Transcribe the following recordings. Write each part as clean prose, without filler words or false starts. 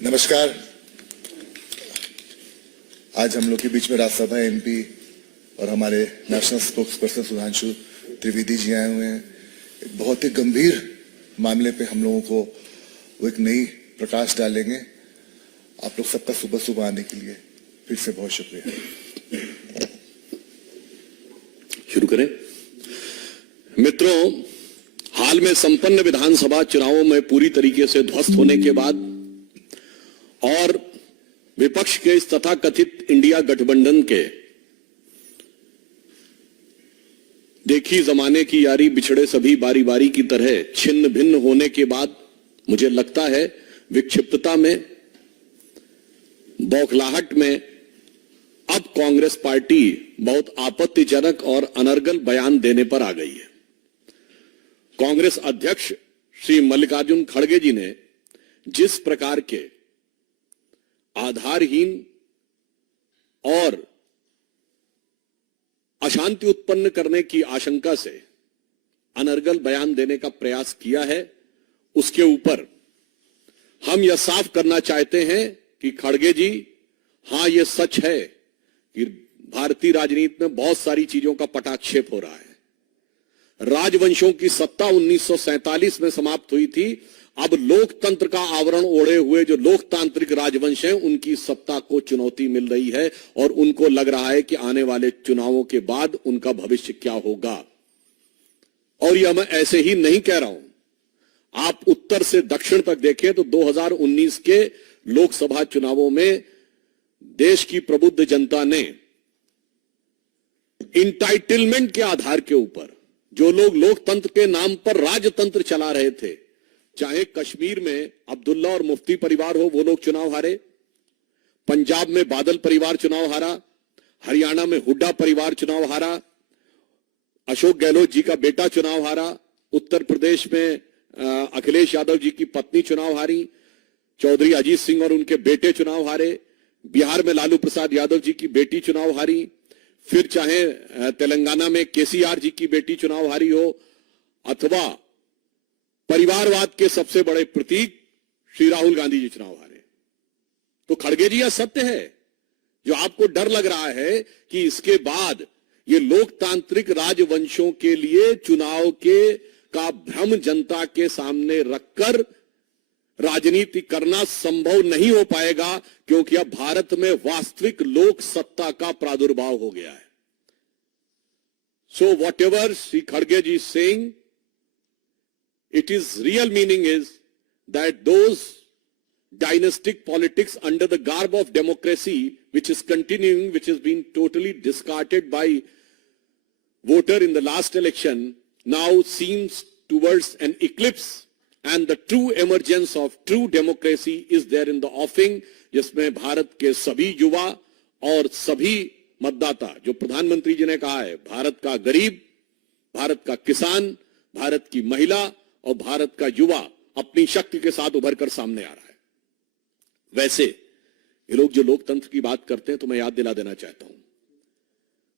नमस्कार। आज हम लोग के बीच में राज्यसभा एमपी और हमारे national spokesperson Sudhanshu Trivedi ji आए हुए हैं। एक बहुत ही गंभीर मामले पे हम लोगों को वो एक नई प्रकाश डालेंगे। आप लोग सबका सुबह सुबह आने के लिए फिर से बहुत शुक्रिया। शुरू करें। मित्रों, हाल में संपन्न विधानसभा चुनावों में पूरी तरीके से ध्वस्त होने के बाद और विपक्ष के इस तथाकथित इंडिया गठबंधन के देखी जमाने की यारी बिछड़े सभी बारी बारी की तरह छिन्न भिन्न होने के बाद मुझे लगता है विक्षिप्तता में, बौखलाहट में अब कांग्रेस पार्टी बहुत आपत्तिजनक और अनर्गल बयान देने पर आ गई है। कांग्रेस अध्यक्ष श्री मल्लिकार्जुन खड़गे जी ने जिस प्रकार के आधारहीन और अशांति उत्पन्न करने की आशंका से अनर्गल बयान देने का प्रयास किया है, उसके ऊपर हम यह साफ करना चाहते हैं कि खड़गे जी, हां यह सच है कि भारतीय राजनीति में बहुत सारी चीजों का पटाक्षेप हो रहा है। राजवंशों की सत्ता 1947 में समाप्त हुई थी। अब लोकतंत्र का आवरण ओढ़े हुए जो लोकतांत्रिक राजवंश हैं, उनकी सत्ता को चुनौती मिल रही है और उनको लग रहा है कि आने वाले चुनावों के बाद उनका भविष्य क्या होगा। और यह मैं ऐसे ही नहीं कह रहा हूं। आप उत्तर से दक्षिण तक देखें तो 2019 के लोकसभा चुनावों में देश की प्रबुद्ध जनता ने इंटाइटलमेंट के आधार के ऊपर जो लोग लोकतंत्र के नाम पर राजतंत्र चला रहे थे, चाहे कश्मीर में अब्दुल्ला और मुफ्ती परिवार हो, वो लोग चुनाव हारे, पंजाब में बादल परिवार चुनाव हारा, हरियाणा में हुड्डा परिवार चुनाव हारा, अशोक गहलोत जी का बेटा चुनाव हारा, उत्तर प्रदेश में अखिलेश यादव जी की पत्नी चुनाव हारी, चौधरी अजीत सिंह और उनके बेटे चुनाव हारे, बिहार में लालू प्रसाद यादव जी की बेटी चुनाव हारी, फिर चाहे तेलंगाना में केसीआर जी की बेटी चुनाव हारी हो, अथवा परिवारवाद के सबसे बड़े प्रतीक श्री राहुल गांधी जी चुनाव हारे। तो खड़गे जी, यह सत्य है। जो आपको डर लग रहा है कि इसके बाद ये लोकतांत्रिक राजवंशों के लिए चुनाव के का भ्रम जनता के सामने रखकर राजनीति करना संभव नहीं हो पाएगा, क्योंकि अब भारत में वास्तविक लोक सत्ता का प्रादुर्भाव हो गया है। सो वॉट एवर श्री खड़गे जी saying, it is real meaning is that those dynastic politics under the garb of democracy, which is continuing, which has been totally discarded by voter in the last election, now seems towards an eclipse, and the true emergence of true democracy is there in the offing, जिसमें भारत के सभी युवा और सभी मतदाता, जो प्रधानमंत्री जी ने कहा है, भारत का गरीब, भारत का किसान, भारत की महिला और भारत का युवा अपनी शक्ति के साथ उभर कर सामने आ रहा है। वैसे ये लोग जो लोकतंत्र की बात करते हैं, तो मैं याद दिला देना चाहता हूं,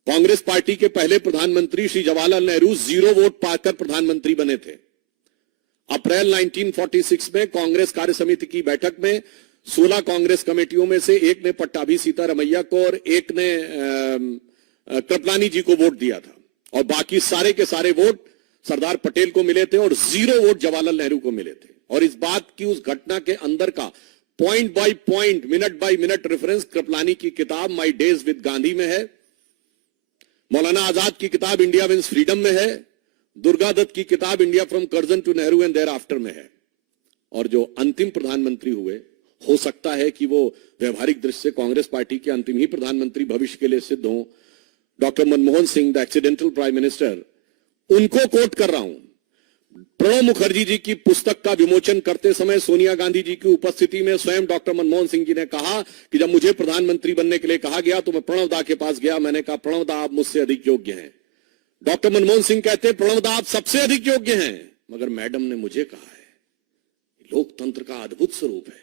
कांग्रेस पार्टी के पहले प्रधानमंत्री श्री जवाहरलाल नेहरू 0 वोट पाकर प्रधानमंत्री बने थे। अप्रैल 1946 में कांग्रेस कार्य समिति की बैठक में 16 कांग्रेस कमेटियों में से एक ने पट्टाभी सीतारमैया को और एक ने कृपलानी जी को वोट दिया था, और बाकी सारे के सारे वोट सरदार पटेल को मिले थे और 0 वोट जवाहरलाल नेहरू को मिले थे। और इस बात की, उस घटना के अंदर का point by point, minute by minute reference Kripalani की किताब माय डेज विद गांधी में है, मौलाना आजाद की किताब इंडिया विंस फ्रीडम में है, दुर्गा दत्त की किताब India from Curzon to Nehru and thereafter में है। और जो अंतिम प्रधानमंत्री हुए, हो सकता है कि वो व्यवहारिक दृष्टि से कांग्रेस पार्टी के अंतिम ही प्रधानमंत्री भविष्य के लिए सिद्ध हों, doctor Manmohan Singh, the accidental prime minister, उनको कोट कर रहा हूं। प्रणब मुखर्जी जी की पुस्तक का विमोचन करते समय सोनिया गांधी जी की उपस्थिति में स्वयं डॉक्टर मनमोहन सिंह जी ने कहा कि जब मुझे प्रधानमंत्री बनने के लिए कहा गया तो मैं प्रणब दा के पास गया, मैंने कहा प्रणब दा आप मुझसे अधिक योग्य हैं। डॉक्टर मनमोहन सिंह कहते हैं प्रणब दा आप सबसे अधिक योग्य हैं, मगर मैडम ने मुझे कहा है। लोकतंत्र का अद्भुत स्वरूप है।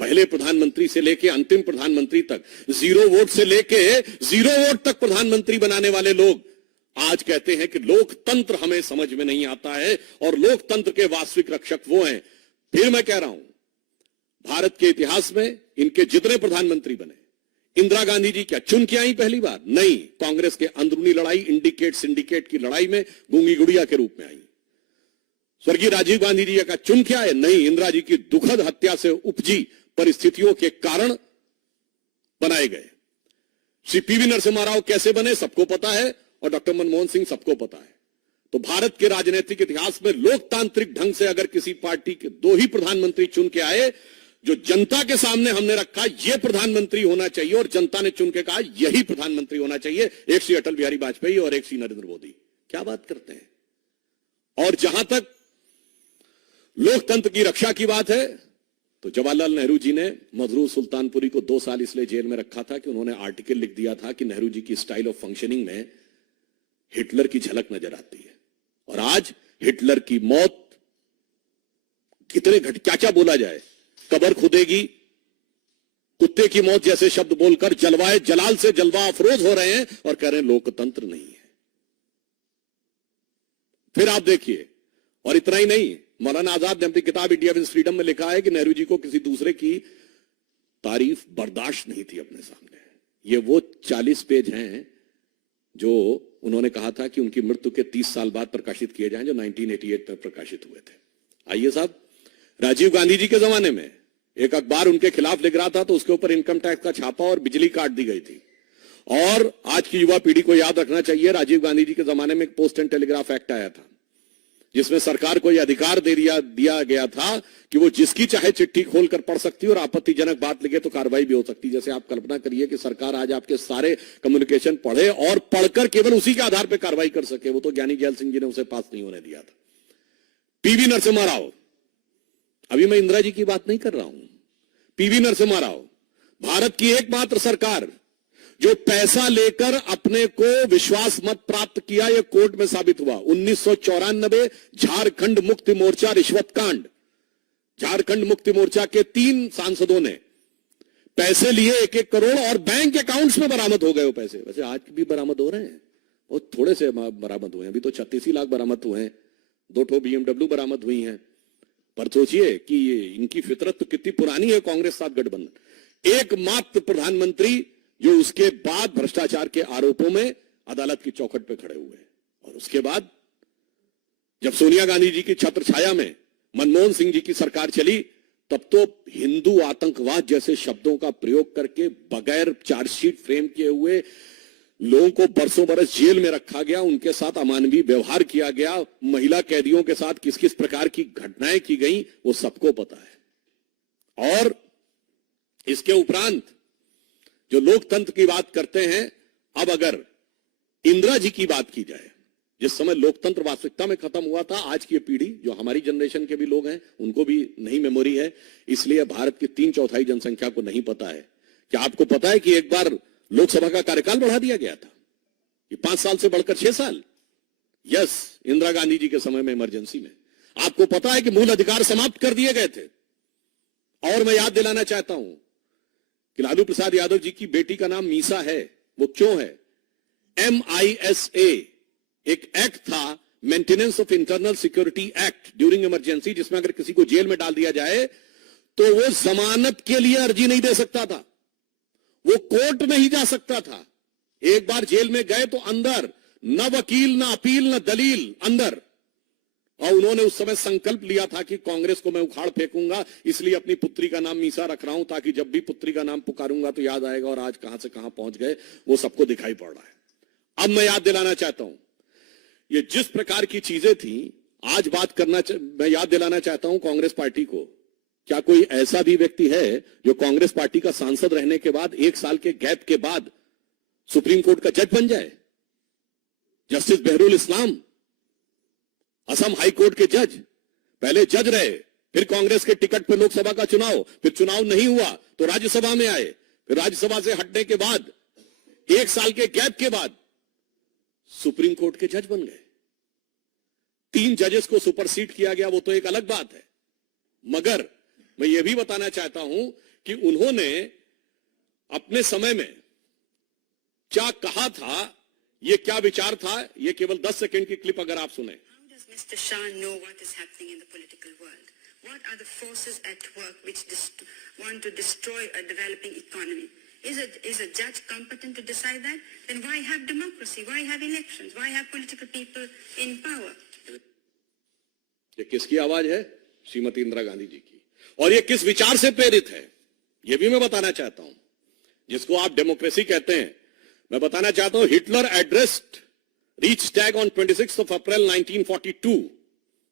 पहले प्रधानमंत्री से लेके अंतिम प्रधानमंत्री तक, 0 वोट से लेके 0 वोट तक प्रधानमंत्री बनाने वाले लोग आज कहते हैं कि लोकतंत्र हमें समझ में नहीं आता है और लोकतंत्र के वास्तविक रक्षक वो हैं। फिर मैं कह रहा हूं, भारत के इतिहास में इनके जितने प्रधानमंत्री बने, इंदिरा गांधी जी क्या चुन के आई पहली बार? नहीं, कांग्रेस के अंदरूनी लड़ाई, इंडिकेट सिंडिकेट की लड़ाई में गूंगी गुड़िया के रूप में आई। स्वर्गीय राजीव गांधी जी का चुन के आए? नहीं, इंदिरा जी की दुखद हत्या से उपजी परिस्थितियों के कारण बनाए गए। श्री पीवी नरसिम्हा राव कैसे बने सबको पता है, और डॉक्टर मनमोहन सिंह सबको पता है। तो भारत के राजनीतिक इतिहास में लोकतांत्रिक ढंग से अगर किसी पार्टी के 2 ही प्रधानमंत्री चुन के आए, जो जनता के सामने हमने रखा यह प्रधानमंत्री होना चाहिए, और जनता ने चुन के कहा यही प्रधानमंत्री होना चाहिए, एक श्री अटल बिहारी वाजपेयी और एक श्री नरेंद्र मोदी। क्या बात करते हैं। और जहां तक लोकतंत्र की रक्षा की बात है, तो जवाहरलाल नेहरू जी ने मजरूर सुल्तानपुरी को 2 साल इसलिए जेल में रखा था कि उन्होंने आर्टिकल लिख दिया था कि नेहरू जी की स्टाइल ऑफ फंक्शनिंग में हिटलर की झलक नजर आती है। और आज हिटलर की मौत कितने क्या क्या बोला जाए, कब्र खुदेगी, कुत्ते की मौत जैसे शब्द बोलकर जलवाए जलाल से जलवा अफरोज हो रहे हैं और कह रहे हैं लोकतंत्र नहीं है। फिर आप देखिए, और इतना ही नहीं, मौलाना आजाद ने अपनी किताब इंडिया विंस फ्रीडम में लिखा है कि नेहरू जी को किसी दूसरे की तारीफ बर्दाश्त नहीं थी अपने सामने। ये वो 40 पेज हैं जो उन्होंने कहा था कि उनकी मृत्यु के 30 साल बाद प्रकाशित किए जाएं, जो 1988 में प्रकाशित हुए थे। आइए साहब, राजीव गांधी जी के जमाने में एक अखबार उनके खिलाफ लिख रहा था तो उसके ऊपर इनकम टैक्स का छापा और बिजली काट दी गई थी। और आज की युवा पीढ़ी को याद रखना चाहिए, राजीव गांधी जी के जमाने में एक पोस्ट एंड टेलीग्राफ एक्ट आया था, जिसमें सरकार को यह अधिकार दिया गया था कि वो जिसकी चाहे चिट्ठी खोलकर पढ़ सकती और आपत्तिजनक बात लिखे तो कार्रवाई भी हो सकती। जैसे आप कल्पना करिए कि सरकार आज आपके सारे कम्युनिकेशन पढ़े और पढ़कर केवल उसी के आधार पर कार्रवाई कर सके। वो तो ज्ञानी जैल सिंह जी ने उसे पास नहीं होने दिया था। पीवी नरसिम्हा राव, अभी मैं इंदिरा जी की बात नहीं कर रहा हूं, पीवी नरसिम्हा राव, भारत की एकमात्र सरकार जो पैसा लेकर अपने को विश्वास मत प्राप्त किया, यह कोर्ट में साबित हुआ। 1994 झारखंड मुक्ति मोर्चा रिश्वत कांड, झारखंड मुक्ति मोर्चा के 3 सांसदों ने पैसे लिए 1-1 करोड़ और बैंक अकाउंट्स में बरामद हो गए वो पैसे। वैसे आज भी बरामद हो रहे हैं, और थोड़े से बरामद हुए हैं, अभी तो 36 लाख बरामद हुए हैं, 2 ठो BMW बरामद हुई हैं। पर सोचिए कि इनकी फितरत तो कितनी पुरानी है कांग्रेस साथ गठबंधन। एकमात्र प्रधानमंत्री जो उसके बाद भ्रष्टाचार के आरोपों में अदालत की चौखट पे खड़े हुए। और उसके बाद जब सोनिया गांधी जी की छत्र छाया में मनमोहन सिंह जी की सरकार चली, तब तो हिंदू आतंकवाद जैसे शब्दों का प्रयोग करके बगैर चार्जशीट फ्रेम किए हुए लोगों को बरसों बरस जेल में रखा गया, उनके साथ अमानवीय व्यवहार किया गया, महिला कैदियों के साथ किस किस प्रकार की घटनाएं की गई वो सबको पता है। और इसके उपरांत जो लोकतंत्र की बात करते हैं, अब अगर इंदिरा जी की बात की जाए, जिस समय लोकतंत्र वास्तविकता में खत्म हुआ था, आज की पीढ़ी जो हमारी जनरेशन के भी लोग हैं उनको भी नहीं मेमोरी है, इसलिए भारत की 3/4 जनसंख्या को नहीं पता है। क्या आपको पता है कि एक बार लोकसभा का कार्यकाल बढ़ा दिया गया था, ये 5 साल से बढ़कर 6 साल? यस, इंदिरा गांधी जी के समय में इमरजेंसी में। आपको पता है कि मूल अधिकार समाप्त कर दिए गए थे। और मैं याद दिलाना चाहता हूं कि लालू प्रसाद यादव जी की बेटी का नाम मीसा है। वो क्यों है? MISA एक एक्ट था, maintenance of internal security act during emergency, जिसमें अगर किसी को जेल में डाल दिया जाए तो वो जमानत के लिए अर्जी नहीं दे सकता था, वो कोर्ट में ही जा सकता था। एक बार जेल में गए तो अंदर, न वकील, न अपील, न दलील, अंदर। और उन्होंने उस समय संकल्प लिया था कि कांग्रेस को मैं उखाड़ फेंकूंगा, इसलिए अपनी पुत्री का नाम मीसा रख रहा हूं ताकि जब भी पुत्री का नाम पुकारूंगा तो याद आएगा। और आज कहां से कहां पहुंच गए वो सबको दिखाई पड़ रहा है। अब मैं याद दिलाना चाहता हूं, ये जिस प्रकार की चीजें थी, आज मैं याद दिलाना चाहता हूं कांग्रेस पार्टी को, क्या कोई ऐसा भी व्यक्ति है जो कांग्रेस पार्टी का सांसद रहने के बाद 1 साल के गैप के बाद सुप्रीम कोर्ट का जज बन जाए? जस्टिस बहरुल इस्लाम, असम हाई कोर्ट के जज, पहले जज रहे, फिर कांग्रेस के टिकट पर लोकसभा का चुनाव, फिर चुनाव नहीं हुआ तो राज्यसभा में आए, फिर राज्यसभा से हटने के बाद 1 साल के गैप के बाद सुप्रीम कोर्ट के जज बन गए। 3 जजेस को सुपरसीड किया गया, वो तो एक अलग बात है। मगर मैं ये भी बताना चाहता हूं कि उन्होंने अपने समय में क्या कहा था, ये क्या विचार था, ये केवल 10 सेकंड की क्लिप अगर आप सुने। Mr. Shah know what is happening in the political world? What are the forces at work which want to destroy a developing economy? Is a judge competent to decide that? Then why have democracy? Why have elections? Why have political people in power? ये किसकी आवाज है? श्रीमती इंदिरा गांधी जी की। और ये किस विचार से प्रेरित है, ये भी मैं बताना चाहता हूं। जिसको आप डेमोक्रेसी कहते हैं, मैं बताना चाहता हूं, Hitler addressed Reichstag on 26th of April 1942,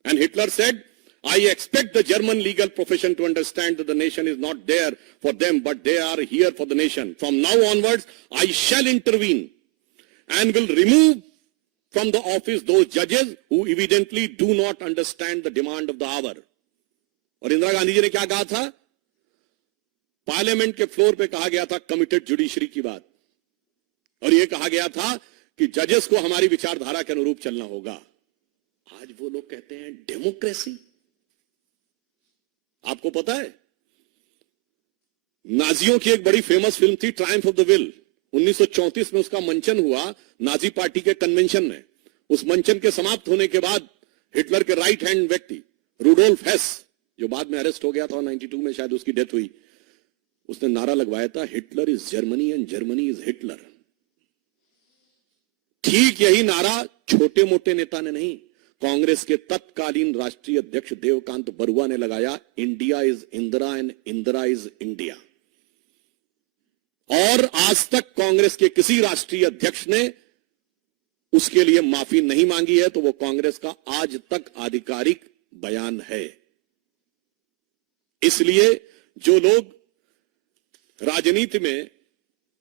and Hitler said, I expect the German legal profession to understand that the nation is not there for them, but they are here for the nation. From now onwards, I shall intervene and will remove from the office those judges who evidently do not understand the demand of the hour. और इंदिरा गांधी जी ने क्या कहा था? Parliament के floor पे कहा गया था कमिटेड जुडिशरी की बात, और यह कहा गया था कि जजेस को हमारी विचारधारा के अनुरूप चलना होगा। आज वो लोग कहते हैं डेमोक्रेसी। आपको पता है, नाजियों की एक बड़ी फेमस फिल्म थी ट्रायम्फ ऑफ द विल। 1934 में उसका मंचन हुआ नाजी पार्टी के कन्वेंशन में। उस मंचन के समाप्त होने के बाद हिटलर के राइट हैंड व्यक्ति रूडोल्फ हेस, जो बाद में अरेस्ट हो गया था 92 में शायद उसकी डेथ हुई, उसने नारा लगवाया था, Hitler is Germany and Germany is Hitler. ठीक यही नारा छोटे मोटे नेता ने नहीं, कांग्रेस के तत्कालीन राष्ट्रीय अध्यक्ष देवकांत बरुआ ने लगाया, India is Indira and Indira is India. और आज तक कांग्रेस के किसी राष्ट्रीय अध्यक्ष ने उसके लिए माफी नहीं मांगी है, तो वो कांग्रेस का आज तक आधिकारिक बयान है। इसलिए जो लोग राजनीति में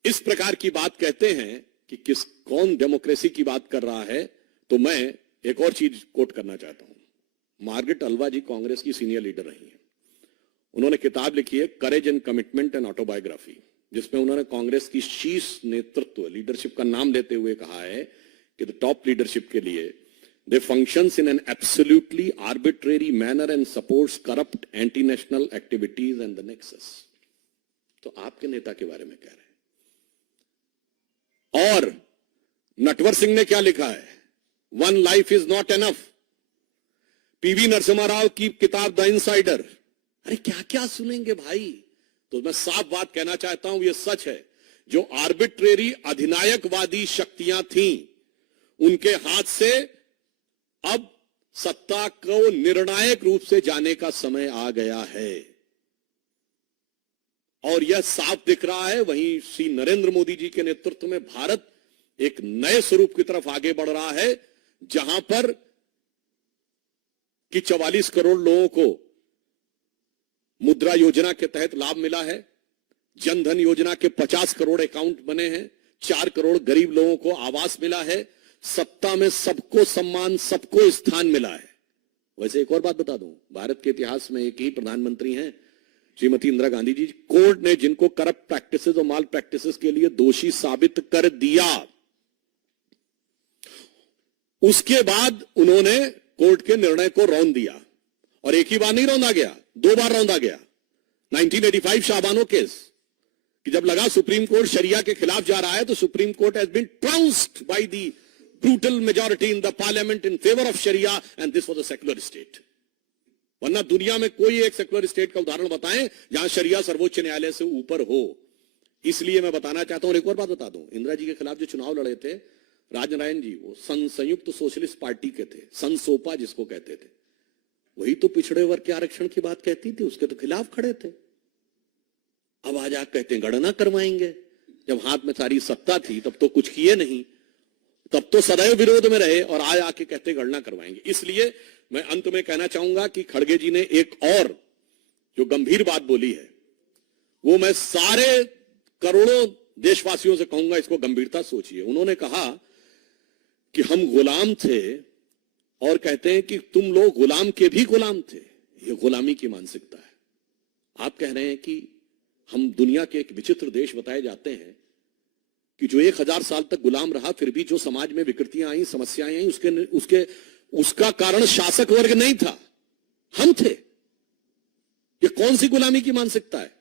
इस प्रकार की बात कहते हैं कि कौन डेमोक्रेसी की बात कर रहा है, तो मैं एक और चीज कोट करना चाहता हूं। मार्गरेट अल्वा जी कांग्रेस की सीनियर लीडर रही हैं। उन्होंने किताब लिखी है courage and commitment and autobiography, जिसमें उन्होंने कांग्रेस की शीर्ष नेतृत्व लीडरशिप का नाम लेते हुए कहा है कि द टॉप लीडरशिप के लिए they functions in an absolutely arbitrary manner and supports corrupt anti national activities and the nexus. तो आपके नेता के बारे में कह रहे हैं। और नटवर सिंह ने क्या लिखा है, one life is not enough. PV Narasimha Rao की किताब द इनसाइडर। अरे क्या क्या सुनेंगे भाई। तो मैं साफ बात कहना चाहता हूं, यह सच है, जो आर्बिट्रेरी अधिनायकवादी शक्तियां थीं, उनके हाथ से अब सत्ता को निर्णायक रूप से जाने का समय आ गया है। और यह साफ दिख रहा है। वहीं श्री नरेंद्र मोदी जी के नेतृत्व में भारत एक नए स्वरूप की तरफ आगे बढ़ रहा है, जहां पर कि 44 करोड़ लोगों को मुद्रा योजना के तहत लाभ मिला है। जनधन योजना के 50 करोड़ अकाउंट बने हैं। 4 करोड़ गरीब लोगों को आवास मिला है। सत्ता में सबको सम्मान, सबको स्थान मिला है। वैसे एक और बात बता दूं, भारत के इतिहास में एक ही प्रधानमंत्री हैं, श्रीमती इंदिरा गांधी जी। कोर्ट ने जिनको करप्ट प्रैक्टिसेस और माल प्रैक्टिसेस के लिए दोषी साबित कर दिया, उसके बाद उन्होंने कोर्ट के निर्णय को रौंद दिया। और एक ही बार नहीं रौंदा गया, 2 बार रौंदा गया। 1985 शाहबानो केस, कि जब लगा सुप्रीम कोर्ट शरिया के खिलाफ जा रहा है, तो Supreme Court has been trounced by the brutal majority in the parliament in favour of sharia, and this was a secular state. वरना दुनिया में कोई एक सेक्युलर स्टेट का उदाहरण बताएं जहां शरिया सर्वोच्च न्यायालय से ऊपर हो। इसलिए मैं बताना चाहता हूं, और एक और बात बता दूं, इंदिरा जी के खिलाफ जो चुनाव लड़े थे राजनारायण जी, वो संयुक्त सोशलिस्ट पार्टी के थे, संसोपा जिसको कहते थे। वही तो पिछड़े वर्ग के आरक्षण की बात कहती थी, उसके तो खिलाफ खड़े थे। अब आज आप कहते हैं गणना करवाएंगे। जब हाथ में सारी सत्ता थी तब तो कुछ किए नहीं, तब तो सदैव विरोध में रहे, और आज आके कहते गणना करवाएंगे। इसलिए मैं अंत में कहना चाहूंगा कि खड़गे जी ने एक और जो गंभीर बात बोली है, वो मैं सारे करोड़ों देशवासियों से कहूंगा, इसको गंभीरता सोचिए। उन्होंने कहा कि हम गुलाम थे, और कहते हैं कि तुम लोग गुलाम के भी गुलाम थे। ये गुलामी की मानसिकता है। आप कह रहे हैं कि हम दुनिया के एक विचित्र देश बताए जाते हैं कि जो 1000 साल तक गुलाम रहा, फिर भी जो समाज में विकृतियां आई, समस्याएं आई, उसका कारण शासक वर्ग नहीं था, हम थे। ये कौन सी गुलामी की मानसिकता है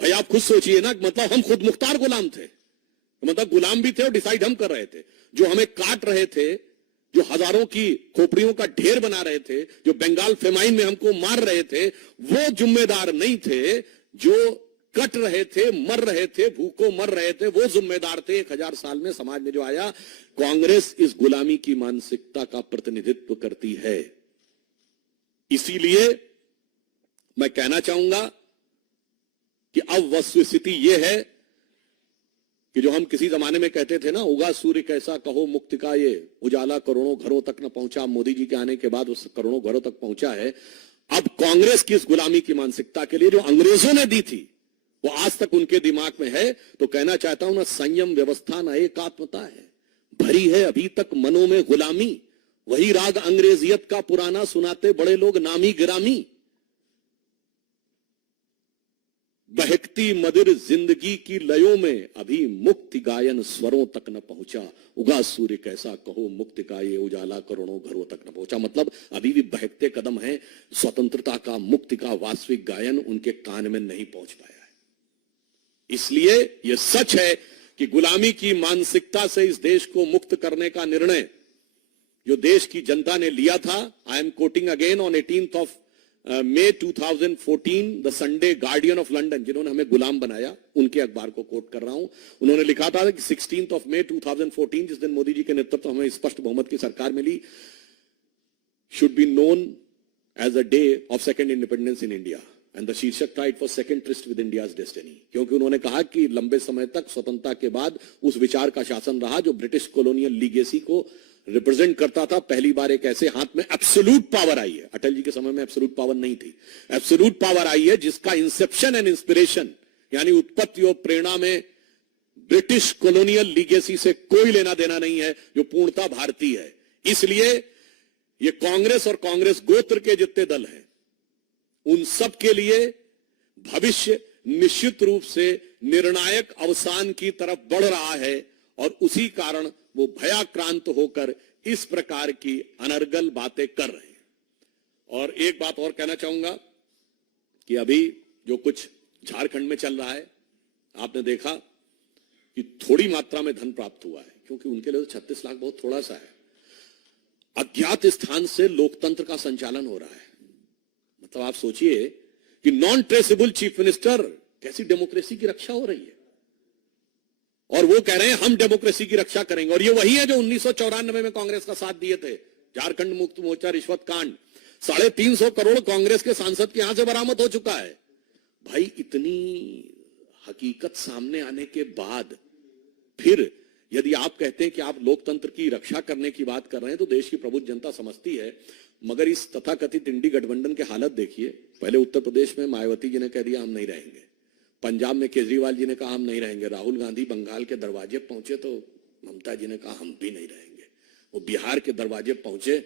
भाई? आप खुद सोचिए ना। मतलब हम खुद मुख्तार गुलाम थे, मतलब गुलाम भी थे और डिसाइड हम कर रहे थे। जो हमें काट रहे थे, जो हजारों की खोपड़ियों का ढेर बना रहे थे, जो बंगाल फेमाइन में हमको मार रहे थे, वो जिम्मेदार नहीं थे। जो कट रहे थे, मर रहे थे, भूखों मर रहे थे, वो जिम्मेदार थे। 1000 साल में समाज में जो आया, कांग्रेस इस गुलामी की मानसिकता का प्रतिनिधित्व करती है। इसीलिए मैं कहना चाहूंगा कि अब वस्तुस्थिति यह है कि जो हम किसी जमाने में कहते थे ना, उगा सूर्य कैसा कहो मुक्ति का ये उजाला करोड़ों घरों तक न पहुंचा, मोदी जी के आने के बाद उस करोड़ों घरों तक पहुंचा है। अब कांग्रेस की इस गुलामी की मानसिकता के लिए जो अंग्रेजों ने दी थी, वो आज तक उनके दिमाग में है। तो कहना चाहता हूं ना, संयम व्यवस्था न एकात्मता है, भरी है अभी तक मनों में गुलामी। वही राग अंग्रेजियत का पुराना सुनाते बड़े लोग नामी गिरामी। बहकती मदिर जिंदगी की लयों में अभी मुक्ति गायन स्वरों तक न पहुंचा। उगा सूर्य कैसा कहो मुक्ति का ये उजाला करोड़ों घरों तक न पहुंचा। मतलब अभी भी बहकते कदम हैं, स्वतंत्रता का, मुक्ति का वास्तविक गायन उनके कान में नहीं पहुंच पाया है। इसलिए यह सच है कि गुलामी की मानसिकता से इस देश को मुक्त करने का निर्णय जो देश की जनता ने लिया था, I am quoting again, on 18th of May 2014 the Sunday guardian of London, जिन्होंने हमें गुलाम बनाया, उनके अखबार को कोट कर रहा हूं। उन्होंने लिखा था कि 16th of May 2014, जिस दिन मोदी जी के नेतृत्व हमें स्पष्ट बहुमत की सरकार मिली, should be known as a day of second independence in India. And the शीर्षक था, it was second tryst with India's destiny. क्योंकि उन्होंने कहा कि लंबे समय तक स्वतंत्रता के बाद उस विचार का शासन रहा जो ब्रिटिश कॉलोनियल लीगेसी को रिप्रेजेंट करता था। पहली बार एक ऐसे हाथ में एब्सोल्यूट पावर आई है, अटल जी के समय में एब्सोल्यूट पावर नहीं थी, एब्सोल्यूट पावर आई है जिसका इंसेप्शन एंड इंस्पिरेशन यानी उत्पत्ति और प्रेरणा में ब्रिटिश कॉलोनियल लीगेसी से कोई लेना देना नहीं है, जो पूर्णता भारतीय है। इसलिए ये कांग्रेस और कांग्रेस गोत्र के जितने दल हैं, उन सब के लिए भविष्य निश्चित रूप से निर्णायक अवसान की तरफ बढ़ रहा है। और उसी कारण वो भयाक्रांत होकर इस प्रकार की अनर्गल बातें कर रहे हैं। और एक बात और कहना चाहूंगा कि अभी जो कुछ झारखंड में चल रहा है, आपने देखा कि थोड़ी मात्रा में धन प्राप्त हुआ है, क्योंकि उनके लिए तो 36 लाख बहुत थोड़ा सा है। अज्ञात स्थान से लोकतंत्र का संचालन हो रहा है। मतलब आप सोचिए कि नॉन ट्रेसेबल चीफ मिनिस्टर, कैसी डेमोक्रेसी की रक्षा हो रही है। और वो कह रहे हैं हम डेमोक्रेसी की रक्षा करेंगे। और ये वही है जो 1994 में कांग्रेस का साथ दिए थे। झारखंड मुक्त मोर्चा रिश्वत कांड, 350 करोड़ कांग्रेस के सांसद के यहां से बरामद हो चुका है। भाई, इतनी हकीकत सामने आने के बाद फिर यदि आप कहते हैं कि आप लोकतंत्र की रक्षा करने की बात कर रहे हैं, तो देश की प्रबुद्ध जनता समझती है। मगर इस तथाकथित इंडी गठबंधन के हालत देखिए। पहले उत्तर प्रदेश में मायावती जी ने कह दिया हम नहीं रहेंगे, पंजाब में केजरीवाल जी ने कहा हम नहीं रहेंगे, राहुल गांधी बंगाल के दरवाजे पहुंचे तो ममता जी ने कहा हम भी नहीं रहेंगे, वो बिहार के दरवाजे पहुंचे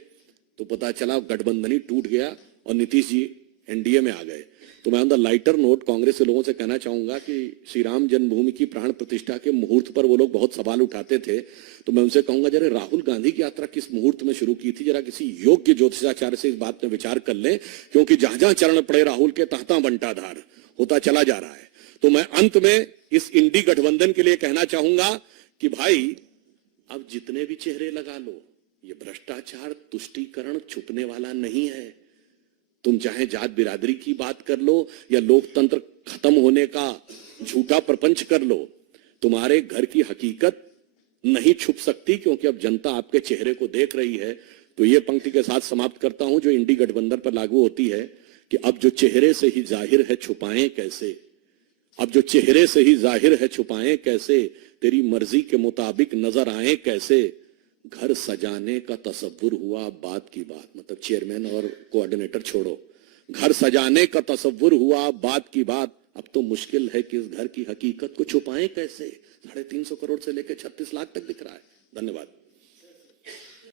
तो पता चला गठबंधन ही टूट गया और नीतीश जी एनडीए में आ गए। तो मैं on the lighter note Congress के लोगों से कहना चाहूंगा कि श्री राम जन्मभूमि की प्राण प्रतिष्ठा के मुहूर्त पर वो लोग बहुत सवाल उठाते थे। तो मैं उनसे कहूंगा, जरा राहुल गांधी की यात्रा किस मुहूर्त में शुरू की थी, जरा किसी योग्य ज्योतिषाचार्य से इस बात में विचार कर लें, क्योंकि जहां जहां चरण पड़े राहुल के तहता बंटाधार होता चला जा रहा है। तो मैं अंत में इस इंडी गठबंधन के लिए कहना चाहूंगा कि भाई, अब जितने भी चेहरे लगा लो, ये भ्रष्टाचार तुष्टीकरण छुपने वाला नहीं है। तुम चाहे जात बिरादरी की बात कर लो या लोकतंत्र खत्म होने का झूठा प्रपंच कर लो, तुम्हारे घर की हकीकत नहीं छुप सकती, क्योंकि अब जनता आपके चेहरे को देख रही है। तो ये पंक्ति के साथ समाप्त करता हूं जो इंडी गठबंधन पर लागू होती है कि अब जो चेहरे से ही जाहिर है छुपाएं कैसे, अब जो चेहरे से ही जाहिर है छुपाएं कैसे, तेरी मर्जी के मुताबिक नजर आए कैसे, घर सजाने का तसव्वुर हुआ बात की बात। मतलब चेयरमैन और कोऑर्डिनेटर छोड़ो, घर सजाने का तसव्वुर हुआ बात की बात। अब तो मुश्किल है कि इस घर की हकीकत को छुपाएं कैसे। 350 करोड़ से लेकर 36 लाख तक दिख रहा है। धन्यवाद।